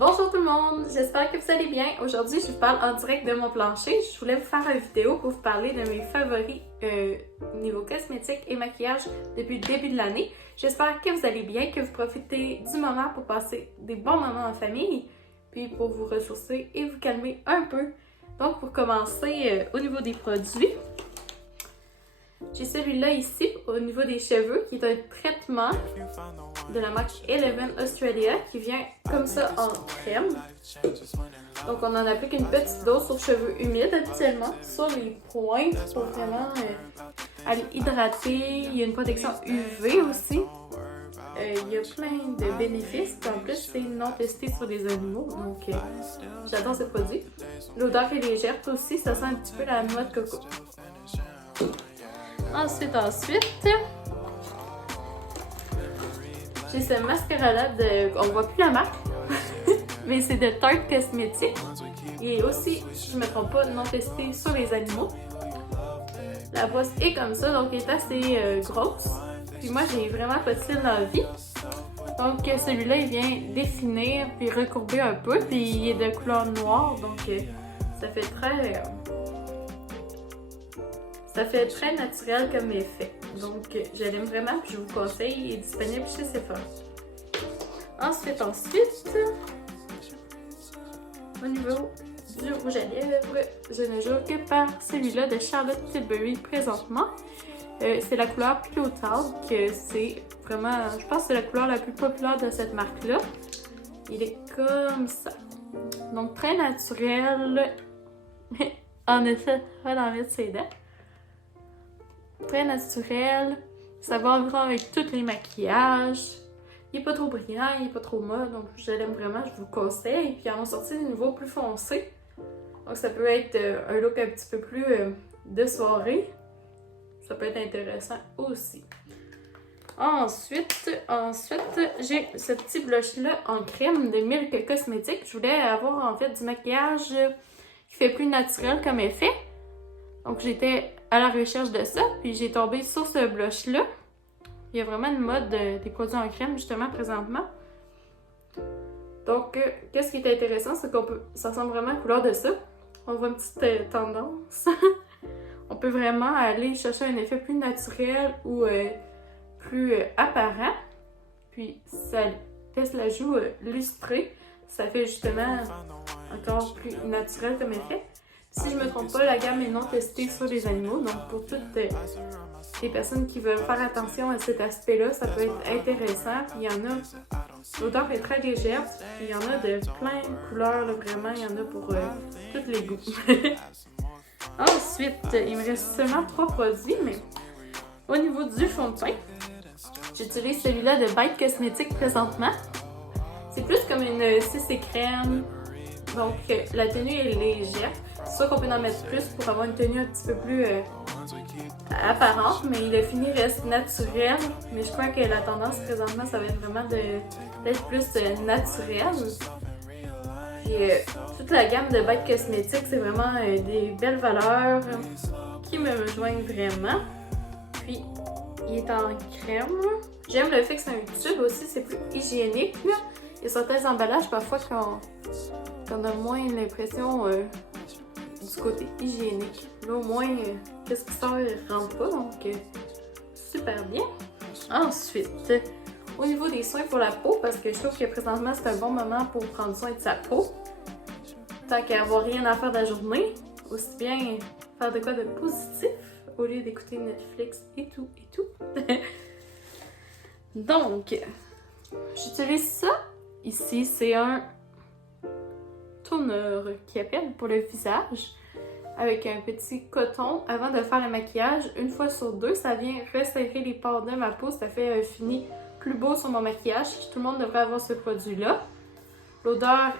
Bonjour tout le monde, j'espère que vous allez bien. Aujourd'hui, je vous parle en direct de mon plancher. Je voulais vous faire une vidéo pour vous parler de mes favoris niveau cosmétique et maquillage depuis le début de l'année. J'espère que vous allez bien, que vous profitez du moment pour passer des bons moments en famille, puis pour vous ressourcer et vous calmer un peu. Donc pour commencer, au niveau des produits, j'ai celui-là ici, au niveau des cheveux, qui est un traitement de la marque Eleven Australia, qui vient comme ça en crème. Donc on en applique une petite dose sur cheveux humides habituellement, sur les pointes pour vraiment aller hydrater. Il y a une protection UV aussi. Il y a plein de bénéfices. En plus, c'est non testé sur des animaux, donc j'adore ce produit. L'odeur est légère aussi, ça sent un petit peu la noix de coco. Ensuite, j'ai ce mascara-là on voit plus la marque, mais c'est de Tarte Cosmétique. Il est aussi, si je ne me trompe pas, non testé sur les animaux. La brosse est comme ça, donc elle est assez grosse. Puis moi, j'ai vraiment pas de cils dans la vie. Donc celui-là, il vient définir puis recourber un peu. Puis il est de couleur noire, donc ça fait très naturel comme effet. Donc je l'aime vraiment, puis je vous conseille. Il est disponible chez Sephora. Ensuite, au niveau du rouge à lèvres, je ne joue que par celui-là de Charlotte Tilbury présentement. C'est la couleur Cloud, que c'est vraiment, je pense que c'est la couleur la plus populaire de cette marque-là. Il est comme ça. Donc très naturel. En effet, on va en mettre ses dents. Très naturel. Ça va environ avec tous les maquillages. Il n'est pas trop brillant, il n'est pas trop mode, donc je l'aime vraiment, je vous le conseille. Puis ils en ont sorti des nouveaux plus foncés. Donc ça peut être un look un petit peu plus de soirée. Ça peut être intéressant aussi. Ensuite, j'ai ce petit blush-là en crème de Milk Cosmétique. Je voulais avoir en fait du maquillage qui fait plus naturel comme effet. Donc j'étais à la recherche de ça, puis j'ai tombé sur ce blush-là. Il y a vraiment une mode des produits en crème justement présentement. Donc, qu'est-ce qui est intéressant, c'est ça ressemble vraiment à la couleur de ça. On voit une petite tendance. On peut vraiment aller chercher un effet plus naturel ou plus apparent. Puis ça laisse la joue lustrée. Ça fait justement encore plus naturel comme effet. Si je ne me trompe pas, la gamme est non testée sur les animaux. Donc pour toutes les personnes qui veulent faire attention à cet aspect-là, ça peut être intéressant. Puis il y en a, l'odeur est très légère. Puis il y en a de plein de couleurs, là, vraiment. Il y en a pour tous les goûts. Ensuite, il me reste seulement 3 produits, mais au niveau du fond de teint, j'utilise celui-là de Bite Cosmétique présentement. C'est plus comme une CC crème, donc la tenue est légère. C'est sûr qu'on peut en mettre plus pour avoir une tenue un petit peu plus apparente, mais le fini reste naturel. Mais je crois que la tendance présentement, ça va être vraiment d'être plus naturel. Puis toute la gamme de Bite Cosmétique, c'est vraiment des belles valeurs qui me rejoignent vraiment. Puis il est en crème. J'aime le fait que c'est un tube aussi, c'est plus hygiénique. Là. Il y a certains emballages parfois qu'on a moins l'impression du côté hygiénique. Là au moins, qu'est-ce qui sort ne rentre pas, donc super bien. Ensuite, au niveau des soins pour la peau, parce que je trouve que présentement c'est un bon moment pour prendre soin de sa peau. Tant qu'à avoir rien à faire de la journée, aussi bien faire de quoi de positif au lieu d'écouter Netflix et tout. Donc, j'utilise ça. Ici, c'est un toner qui appelle pour le visage avec un petit coton avant de faire le maquillage. Une fois sur deux, ça vient resserrer les pores de ma peau. Ça fait un fini plus beau sur mon maquillage. Tout le monde devrait avoir ce produit-là. L'odeur,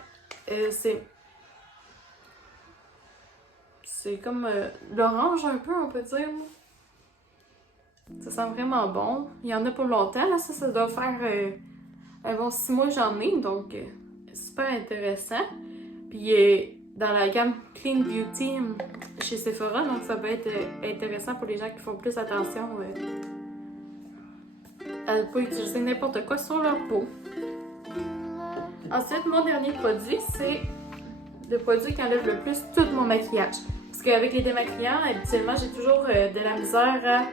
c'est comme l'orange un peu, on peut dire. Ça sent vraiment bon. Il y en a pour longtemps. Là, ça doit faire un bon 6 mois que j'en ai. Donc, super intéressant. Puis, dans la gamme Clean Beauty chez Sephora. Donc, ça peut être intéressant pour les gens qui font plus attention à ne pas utiliser n'importe quoi sur leur peau. Ensuite, mon dernier produit, c'est le produit qui enlève le plus tout mon maquillage. Parce qu'avec les démaquillants, habituellement, j'ai toujours de la misère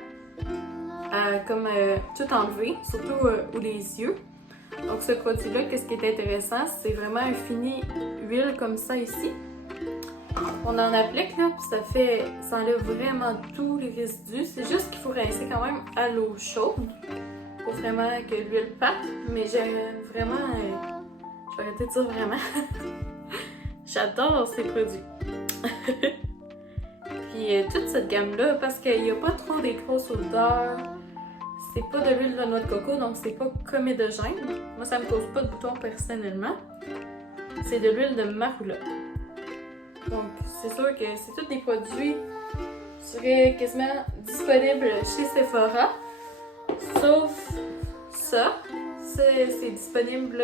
à tout enlever, surtout où les yeux. Donc ce produit-là, qu'est-ce qui est intéressant, c'est vraiment un fini huile comme ça ici. On en applique là, puis ça enlève vraiment tous les résidus. C'est juste qu'il faut rincer quand même à l'eau chaude pour vraiment que l'huile parte. Mais j'aime vraiment, je vais arrêter de dire vraiment. J'adore ces produits. Puis toute cette gamme-là, parce qu'il n'y a pas trop des grosses odeurs. C'est pas de l'huile de noix de coco, donc c'est pas comédogène. Moi, ça me cause pas de boutons personnellement. C'est de l'huile de marula. Donc, c'est sûr que c'est tous des produits qui seraient quasiment disponibles chez Sephora. Sauf ça. C'est disponible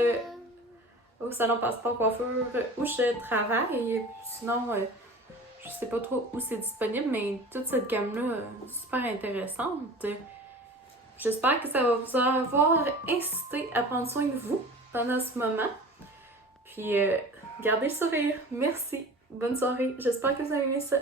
au salon Passeport Coiffure où je travaille. Sinon, je sais pas trop où c'est disponible, mais toute cette gamme-là est super intéressante. J'espère que ça va vous avoir incité à prendre soin de vous pendant ce moment. Puis, gardez le sourire. Merci. Bonne soirée. J'espère que vous avez aimé ça.